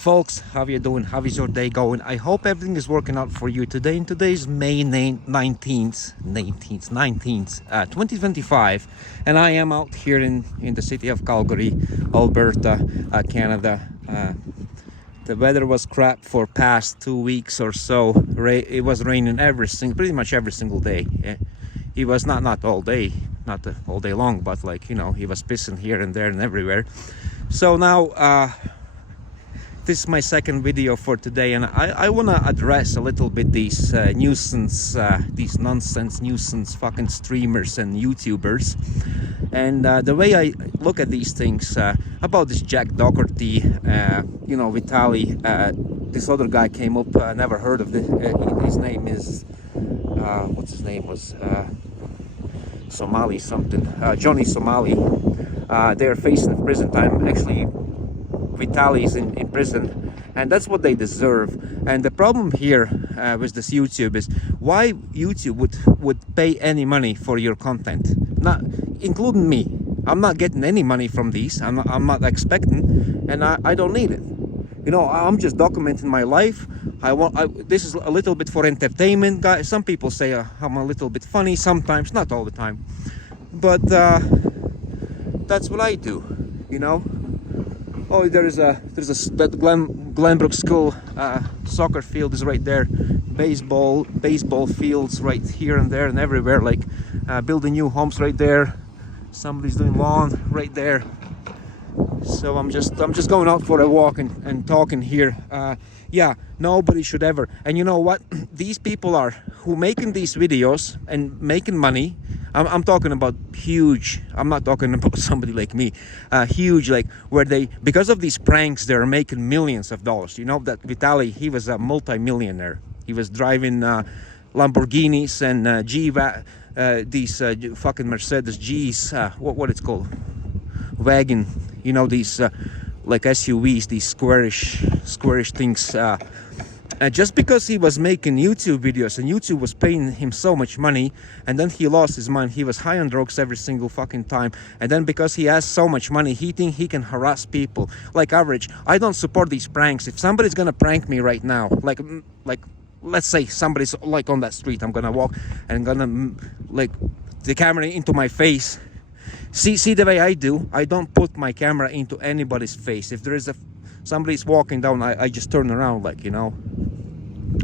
Folks, how you doing? How is your day going? I hope everything is working out for you today. And today is May 19th, 2025. And I am out here in the city of Calgary, Alberta, Canada. The weather was crap for past 2 weeks or so. It was raining pretty much every single day. It was not all day, not all day long, but like, you know, he was pissing here and there and everywhere. So now, this is my second video for today, and I want to address a little bit these nuisance, these nonsense nuisance fucking streamers and YouTubers. And the way I look at these things, about this Jack Doherty, you know, Vitali, this other guy came up, never heard of his name is, what's his name was, Somali something, Johnny Somali. They're facing prison time. Actually, Vitali is in prison, and that's what they deserve. And the problem here with this YouTube is why YouTube would pay any money for your content, not including me. I'm not getting any money from these. I'm not expecting, and I don't need it. You know, I'm just documenting my life. This is a little bit for entertainment, guys. Some people say I'm a little bit funny sometimes, not all the time, but that's what I do. You know. Oh, there's that Glenbrook School soccer field is right there. Baseball fields right here and there and everywhere. Like building new homes right there. Somebody's doing lawn right there. So I'm just going out for a walk and talking here. Yeah, nobody should ever. And you know what? These people are who making these videos and making money. I'm talking about huge. I'm not talking about somebody like me. Huge, like where they, because of these pranks, they're making millions of dollars. You know that Vitali, he was a multi-millionaire. He was driving Lamborghinis and these fucking Mercedes G's. What it's called? Wagon. You know, these like SUVs, these squarish things. Just because he was making YouTube videos and YouTube was paying him so much money, and then he lost his mind. He was high on drugs every single fucking time, and then because he has so much money, he think he can harass people like average. I don't support these pranks. If somebody's gonna prank me right now, like let's say somebody's like on that street, I'm gonna walk and gonna like the camera into my face. See the way I do. I don't put my camera into anybody's face. If there is somebody's walking down, I just turn around, like, you know.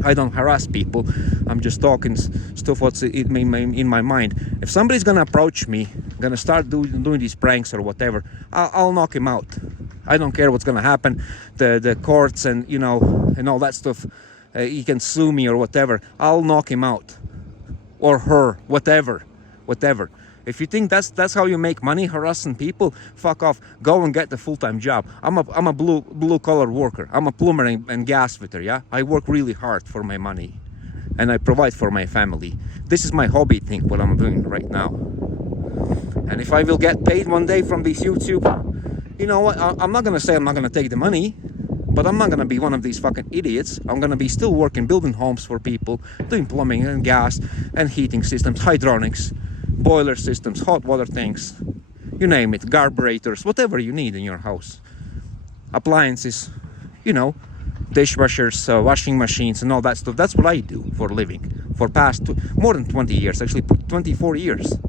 I don't harass people. I'm just talking stuff what's in my mind. If somebody's gonna approach me, gonna start doing these pranks or whatever, I'll knock him out. I don't care what's gonna happen. The courts and, you know, and all that stuff. He can sue me or whatever. I'll knock him out, or her, whatever. If you think that's how you make money, harassing people, fuck off. Go and get the full-time job. I'm a blue collar worker. I'm a plumber and gas fitter. Yeah, I work really hard for my money, and I provide for my family. This is my hobby thing, what I'm doing right now. And if I will get paid one day from this YouTube, you know what? I'm not gonna say I'm not gonna take the money, but I'm not gonna be one of these fucking idiots. I'm gonna be still working, building homes for people, doing plumbing and gas and heating systems, hydronics, boiler systems, hot water tanks, you name it, carburetors, whatever you need in your house, appliances, you know, dishwashers, washing machines and all that stuff. That's what I do for a living for past more than 20 years, actually 24 years.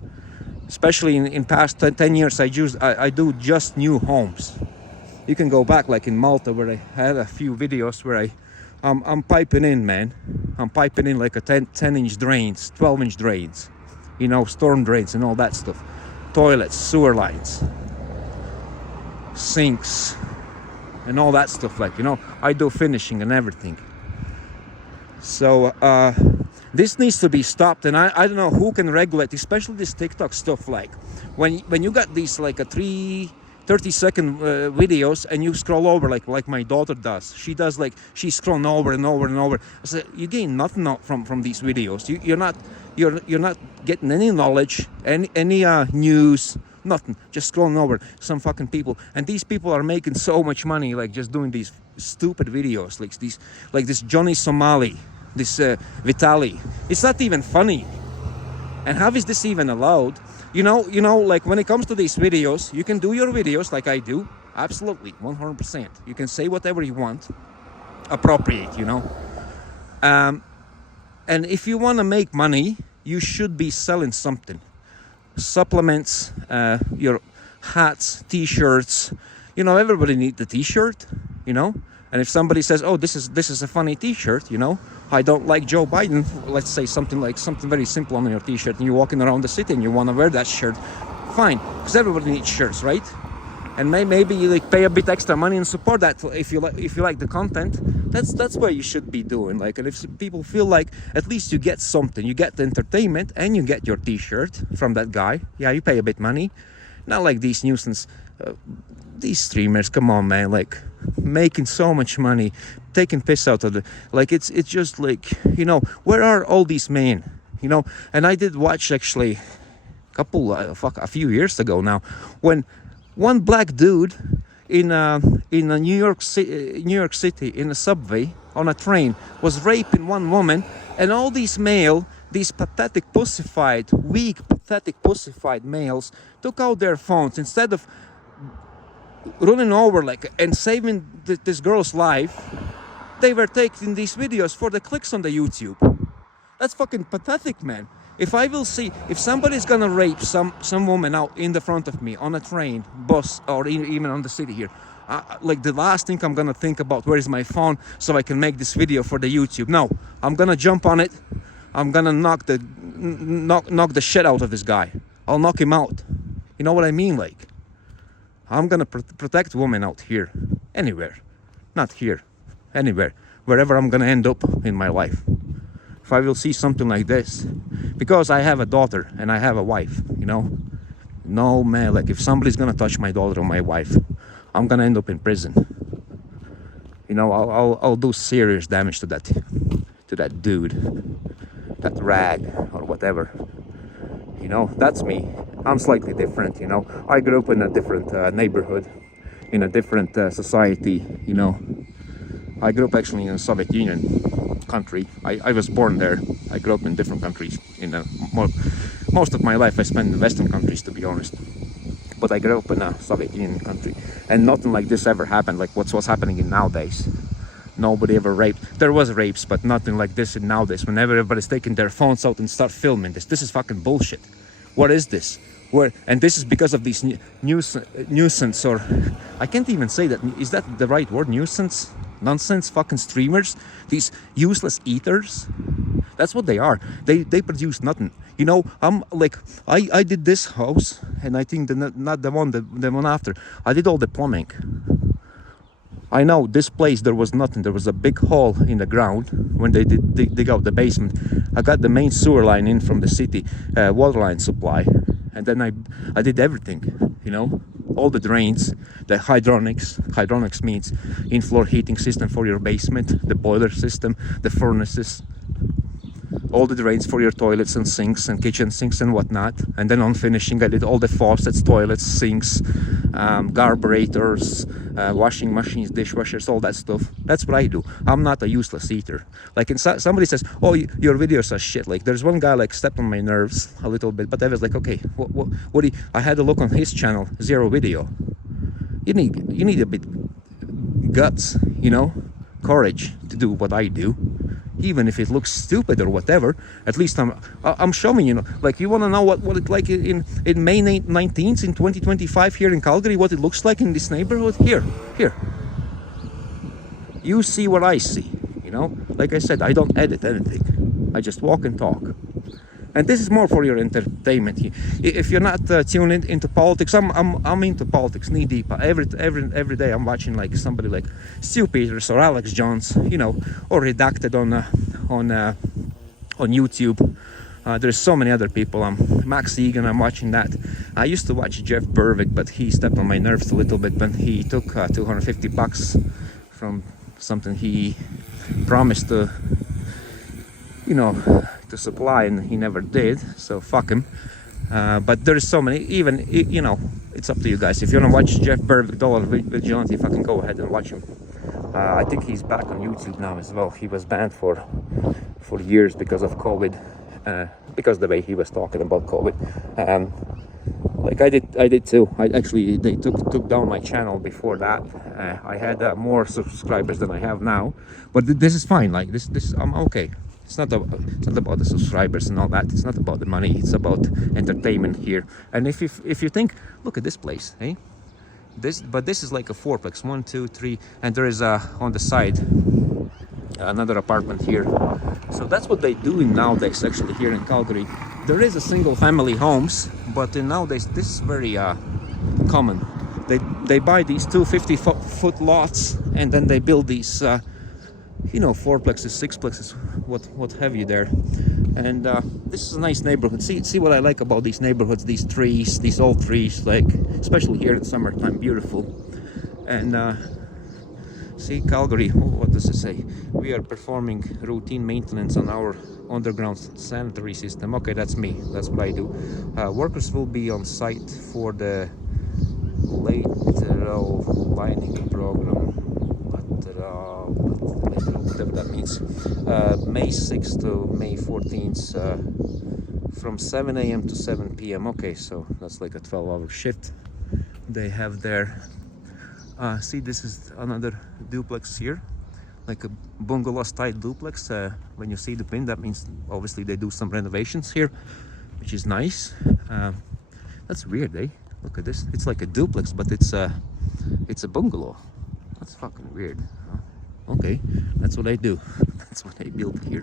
Especially in past 10 years, I do just new homes. You can go back like in Malta, where I had a few videos where I'm piping in, man. I'm piping in like a 10-inch drains, 12-inch drains. You know, storm drains and all that stuff. Toilets, sewer lines, sinks, and all that stuff. Like, you know, I do finishing and everything. So this needs to be stopped, and I don't know who can regulate, especially this TikTok stuff. Like when you got these like a 30-second videos and you scroll over like my daughter does. She does, like, she's scrolling over and over and over. I said, you gain nothing from these videos. You're not getting any knowledge, any news, nothing. Just scrolling over some fucking people. And these people are making so much money, like just doing these stupid videos, like this Johnny Somali, this Vitali. It's not even funny. And how is this even allowed? You know, like when it comes to these videos, you can do your videos like I do. Absolutely, 100%. You can say whatever you want, appropriate, you know. And if you want to make money, you should be selling something. Supplements, your hats, t-shirts. You know, everybody needs the t-shirt, you know. And if somebody says, "Oh, this is a funny t-shirt," you know, I don't like Joe Biden. Let's say something very simple on your t-shirt, and you're walking around the city and you want to wear that shirt. Fine, because everybody needs shirts, right? And maybe you like pay a bit extra money and support that if you like the content. That's what you should be doing. Like, and if people feel like at least you get something, you get the entertainment and you get your t-shirt from that guy. Yeah, you pay a bit money. Not like these nuisance, these streamers. Come on, man, like making so much money, taking piss out of the, like it's just like, you know, where are all these men, you know? And I did watch actually a few years ago now, when one black dude in New York City in a subway on a train was raping one woman, and all these pathetic weak pathetic pussified males took out their phones instead of running over and saving this girl's life. They were taking these videos for the clicks on the YouTube. That's fucking pathetic, man. If somebody's gonna rape some woman out in the front of me on a train, bus, or even on the city here, like the last thing I'm gonna think about, where is my phone so I can make this video for the YouTube? No, I'm gonna jump on it. I'm gonna knock the shit out of this guy. I'll knock him out. You know what I mean? Like, I'm gonna protect women out here, anywhere, not here, anywhere, wherever I'm gonna end up in my life. If I will see something like this, because I have a daughter and I have a wife, you know, no, man, like if somebody's gonna touch my daughter or my wife, I'm gonna end up in prison. You know, I'll do serious damage to that dude, that rag or whatever. You know, that's me. I'm slightly different, you know. I grew up in a different neighborhood, in a different society, you know. I grew up actually in the Soviet Union country. I was born there. I grew up in different countries. Most of my life I spent in Western countries, to be honest. But I grew up in a Soviet Union country, and nothing like this ever happened. Like what's happening in nowadays. Nobody ever raped. There was rapes, but nothing like this in nowadays. When everybody's taking their phones out and start filming this. This is fucking bullshit. What is this? And this is because of these nuisance, or I can't even say that. Is that the right word? Nuisance? Nonsense fucking streamers? These useless eaters? That's what they are. They produce nothing. You know, I'm like, I did this house, and I think not the one after. I did all the plumbing. I know this place, there was nothing. There was a big hole in the ground when they did dig out the basement. I got the main sewer line in from the city, water line supply. And then I did everything, you know, all the drains, the hydronics. Hydronics means in-floor heating system for your basement, the boiler system, the furnaces, all the drains for your toilets and sinks and kitchen sinks and whatnot. And then on finishing, I did all the faucets, toilets, sinks, carburetors, washing machines, dishwashers, all that stuff. That's what I do. I'm not a useless eater. Like, somebody says, "Oh, your videos are shit." Like, there's one guy like stepped on my nerves a little bit, but I was like, okay, what I had a look on his channel, 0 video. You need a bit guts, you know, courage to do what I do. Even if it looks stupid or whatever, at least I'm showing, you know. Like, you want to know what it's like in May 19th in 2025 here in Calgary, what it looks like in this neighborhood? Here. You see what I see, you know. Like I said, I don't edit anything. I just walk and talk. And this is more for your entertainment. If you're not tuned into politics, I'm into politics knee deep. Every day I'm watching like somebody like Stu Peters or Alex Jones, you know, or Redacted on YouTube. There's so many other people. Max Egan, I'm watching that. I used to watch Jeff Berwick, but he stepped on my nerves a little bit when he took $250 from something he promised to, you know, to supply, and he never did, so fuck him. But there's so many, even, you know, it's up to you guys. If you want to watch Jeff Berwick, Dollar Vigilante, fucking go ahead and watch him. I think he's back on YouTube now as well. He was banned for years because of COVID, because the way he was talking about COVID. Like I did too. I actually they took down my channel before that. I had more subscribers than I have now, but this is fine. Like this I'm okay. It's not about the subscribers and all that. It's not about the money. It's about entertainment here. And if you think, look at this place, eh? This is like a fourplex, 1, 2, 3, and there is on the side another apartment here. So that's what they do nowadays. Actually, here in Calgary, there is a single family homes, but nowadays this is very common. They buy these 250-foot lots, and then they build these fourplexes, sixplexes, what have you there. And this is a nice neighborhood. See what I like about these neighborhoods, these trees, these old trees, like especially here in summertime, beautiful. And see, Calgary, what does it say? We are performing routine maintenance on our underground sanitary system. Okay, that's me. That's what I do. Workers will be on site for the lateral lining program. Lateral, whatever that means. May 6th to May 14th, from 7 a.m. to 7 p.m. Okay, so that's like a 12-hour shift they have there. See, this is another duplex here, like a bungalow style duplex. When you see the pin, that means obviously they do some renovations here, which is nice. That's weird, eh? Look at this. It's like a duplex, but it's a bungalow. That's fucking weird. Okay, that's what I do. That's what I built here.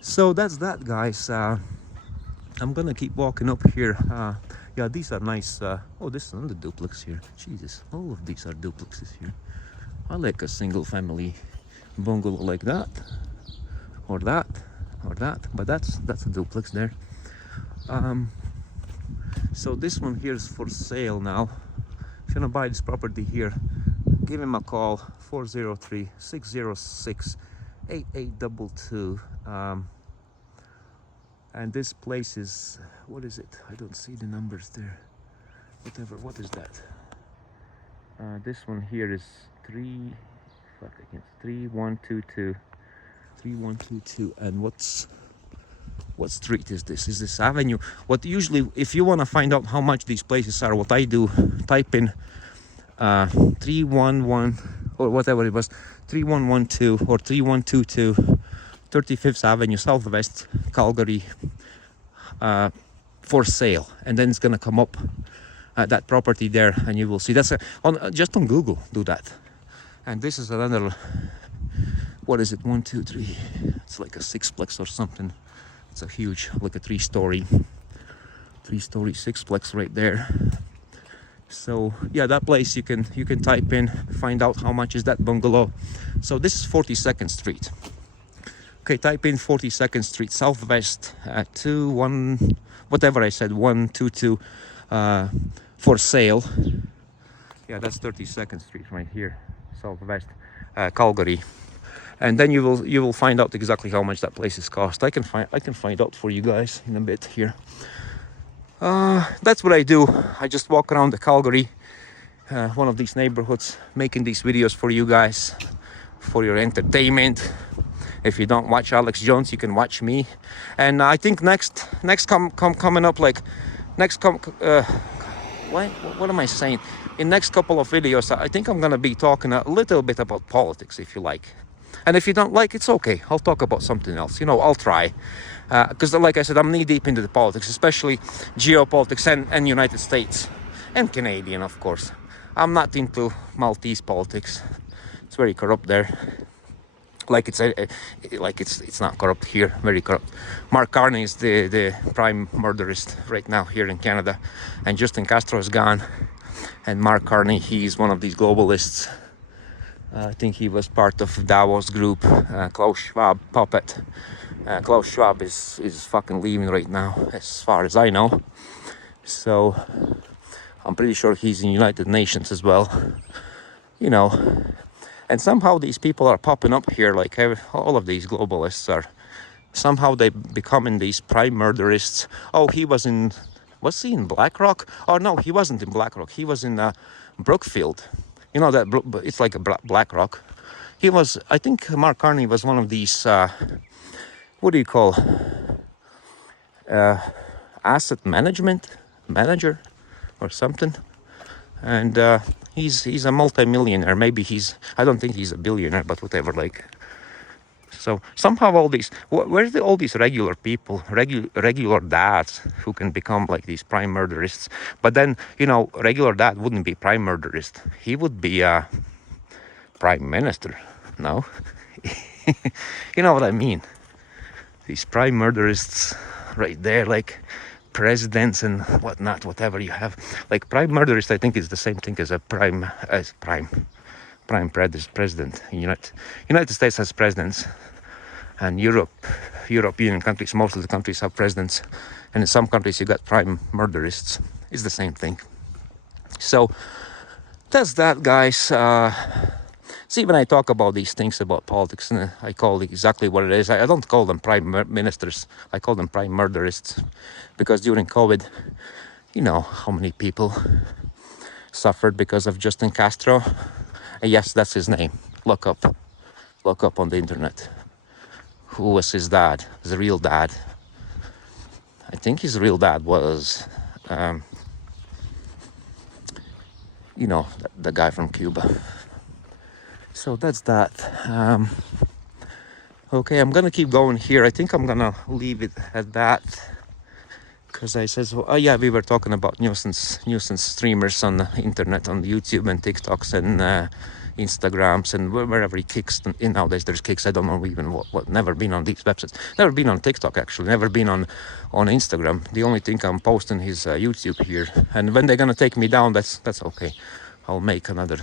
So that's that, guys. I'm gonna keep walking up here. Yeah, these are nice. Oh, this is another duplex here. Jesus, all of these are duplexes here. I like a single family bungalow like that, or that, or that. But that's a duplex there. So this one here is for sale now. If you wanna buy this property here, give him a call, 403-606-8822. And this place is, what is it? I don't see the numbers there. What is that? This one here is 3122. 3122. And what street is this? Is this avenue? What usually, if you want to find out how much these places are, what I do, type in 311 or whatever it was, 3112 or 3122 35th Avenue Southwest, Calgary, for sale, and then it's gonna come up that property there, and you will see. That's just on Google, do that. And this is another, what is it, 1, 2, 3, it's like a sixplex or something. It's a huge, like a three-story sixplex right there. So yeah, that place you can type in, find out how much is that bungalow. So this is 42nd Street. Okay, type in 42nd Street Southwest, 21, whatever I said, 122, for sale. Yeah, that's 32nd Street right here, Southwest, Calgary. And then you will find out exactly how much that place is cost. I can find out for you guys in a bit here. That's what I do. I just walk around the Calgary, one of these neighborhoods, making these videos for you guys, for your entertainment. If you don't watch Alex Jones, you can watch me. And I think coming up, like what am I saying? In next couple of videos, I think I'm gonna be talking a little bit about politics, if you like. And if you don't like, it's okay. I'll talk about something else. I'll try. Because like I said, I'm knee deep into the politics, especially geopolitics and United States and Canadian, of course. I'm not into Maltese politics. It's very corrupt there. It's not corrupt here, very corrupt. Mark Carney is the prime murderist right now here in Canada, and Justin Castro is gone. And Mark Carney, he's one of these globalists. I think he was part of Davos group, Klaus Schwab puppet. Klaus Schwab is fucking leaving right now, as far as I know. So I'm pretty sure he's in United Nations as well. And somehow these people are popping up here, like all of these globalists are. Somehow they becoming these prime murderists. Oh, was he in BlackRock? Oh no, he wasn't in BlackRock. He was in Brookfield. That it's like a BlackRock. He was, I think Mark Carney was one of these, what do you call, asset management manager? or something. And he's a multi-millionaire. Maybe I don't think he's a billionaire, but whatever. Like, so somehow all these, where's all these regular people, regular dads who can become like these prime murderists? But then, regular dad wouldn't be prime murderist. He would be a prime minister. No, you know what I mean? These prime murderists right there, like presidents and whatnot, whatever you have. Like prime murderist, I think is the same thing as a prime president. United States has presidents, and European countries, most of the countries have presidents, and in some countries you got prime murderists. It's the same thing. So that's that, guys. See, when I talk about these things about politics, and I call it exactly what it is. I don't call them prime ministers. I call them prime murderists, because during COVID, you know how many people suffered because of Justin Castro. And yes, that's his name. Look up on the internet. Who was his dad? His real dad. I think his real dad was, the guy from Cuba. So that's that. Okay, I'm gonna keep going here. I think I'm gonna leave it at that, because I said, we were talking about nuisance streamers on the internet, on YouTube and TikToks and Instagrams and wherever he kicks in nowadays. There's kicks. I don't know even what. Never been on these websites. Never been on TikTok, actually. Never been on Instagram. The only thing I'm posting is YouTube here. And when they're gonna take me down, that's okay. I'll make another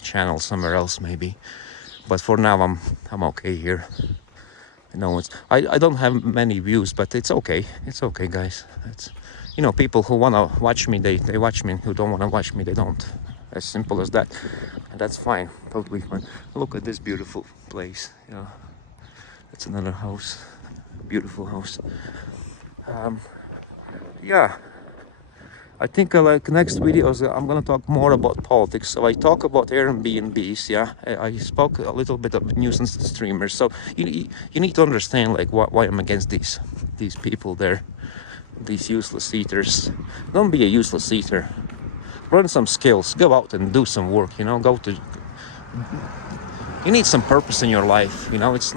channel somewhere else maybe. But for now, I'm okay here. I don't have many views, but it's okay. It's okay, guys. It's people who wanna watch me, they watch me. Who don't wanna watch me, they don't. As simple as that. And that's fine. Totally fine. Look at this beautiful place. That's another house. Beautiful house. I think like next videos I'm gonna talk more about politics. So I talk about Airbnbs. I spoke a little bit of nuisance streamers. So you need to understand like why I'm against these people there, these useless eaters. Don't be a useless eater. Learn some skills. Go out and do some work. You need some purpose in your life. It's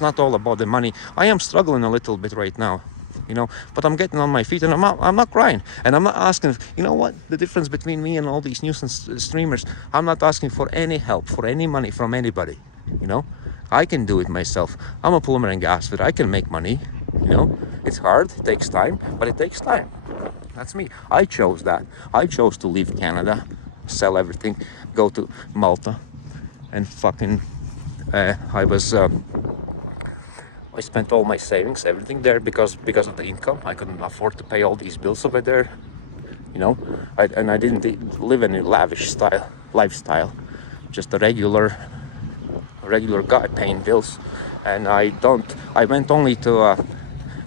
not all about the money. I am struggling a little bit right now. But I'm getting on my feet, and I'm not crying, and I'm not asking. You know what? The difference between me and all these nuisance streamers, I'm not asking for any help, for any money from anybody. I can do it myself. I'm a plumber and gas fitter. I can make money. It's hard. It takes time, but it takes time. That's me. I chose that. I chose to leave Canada, sell everything, go to Malta, and fucking. I spent all my savings, everything there, because of the income. I couldn't afford to pay all these bills over there, and I didn't live any lavish lifestyle, just a regular guy paying bills. And I went only to,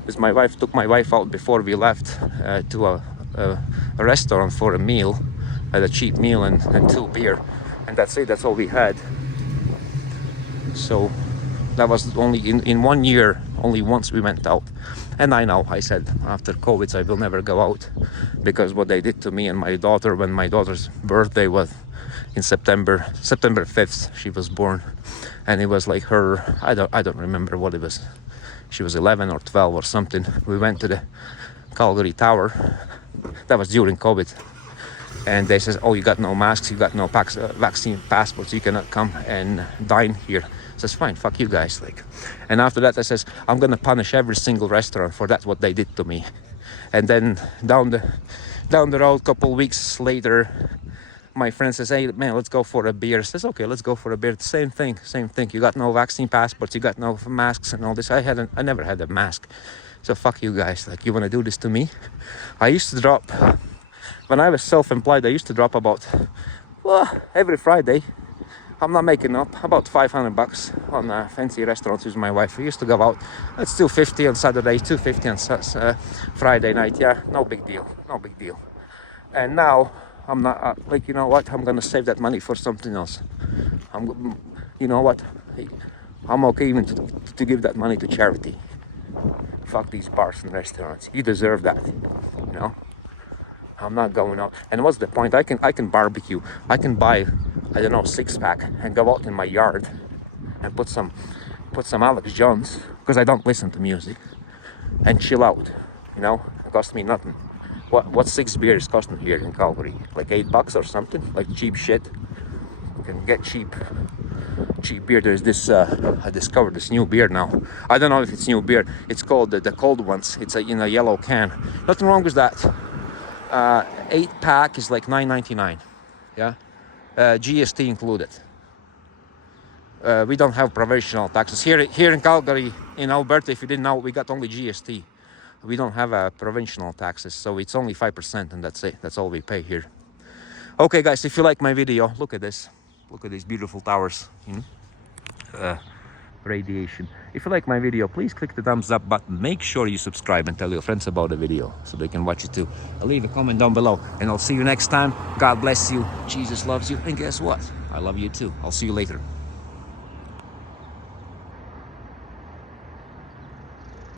because my wife took my wife out before we left to a restaurant for a meal, at a cheap meal and 2 beer, and that's it. That's all we had. So that was only in 1 year, only once we went out. And I said after COVID I will never go out, because what they did to me and my daughter, when my daughter's birthday was in September 5th, she was born, and it was like her, I don't remember what it was. She was 11 or 12 or something. We went to the Calgary Tower. That was during COVID. And they says, you got no masks, you got no vaccine passports, you cannot come and dine here. I says, fine, fuck you guys. And after that I says, I'm gonna punish every single restaurant for that, what they did to me. And then down the road, couple weeks later, my friend says, hey man, let's go for a beer. I says, okay, let's go for a beer. Same thing. You got no vaccine passports, you got no masks and all this. I never had a mask. So fuck you guys. You wanna do this to me? I used to drop, when I was self-employed, I used to drop about, every Friday, I'm not making up, about $500 on fancy restaurants with my wife. We used to go out. It's $250 on Saturday, $250 on Friday night. Yeah, no big deal. And now I'm not you know what? I'm gonna save that money for something else. You know what? I'm okay even to give that money to charity. Fuck these bars and restaurants. You deserve that. I'm not going out. And what's the point? I can barbecue. I can buy, I don't know, 6-pack and go out in my yard and put some Alex Jones, because I don't listen to music, and chill out. You know, it costs me nothing. What 6 beers costing here in Calgary? Like $8 or something? Like cheap shit. You can get cheap beer. There's this I discovered this new beer now. I don't know if it's new beer. It's called the Cold Ones. It's in a yellow can. Nothing wrong with that. 8-pack is like $9.99. Yeah, GST included. We don't have provincial taxes here in Calgary. In Alberta, if you didn't know, we got only GST. We don't have provincial taxes, so it's only 5%, and that's it. That's all we pay here. Okay, guys, if you like my video, look at this. Look at these beautiful towers. Radiation. If you like my video, please click the thumbs up button. Make sure you subscribe and tell your friends about the video so they can watch it too. I'll leave a comment down below, and I'll see you next time. God bless you. Jesus loves you, and guess what? I love you too. I'll see you later.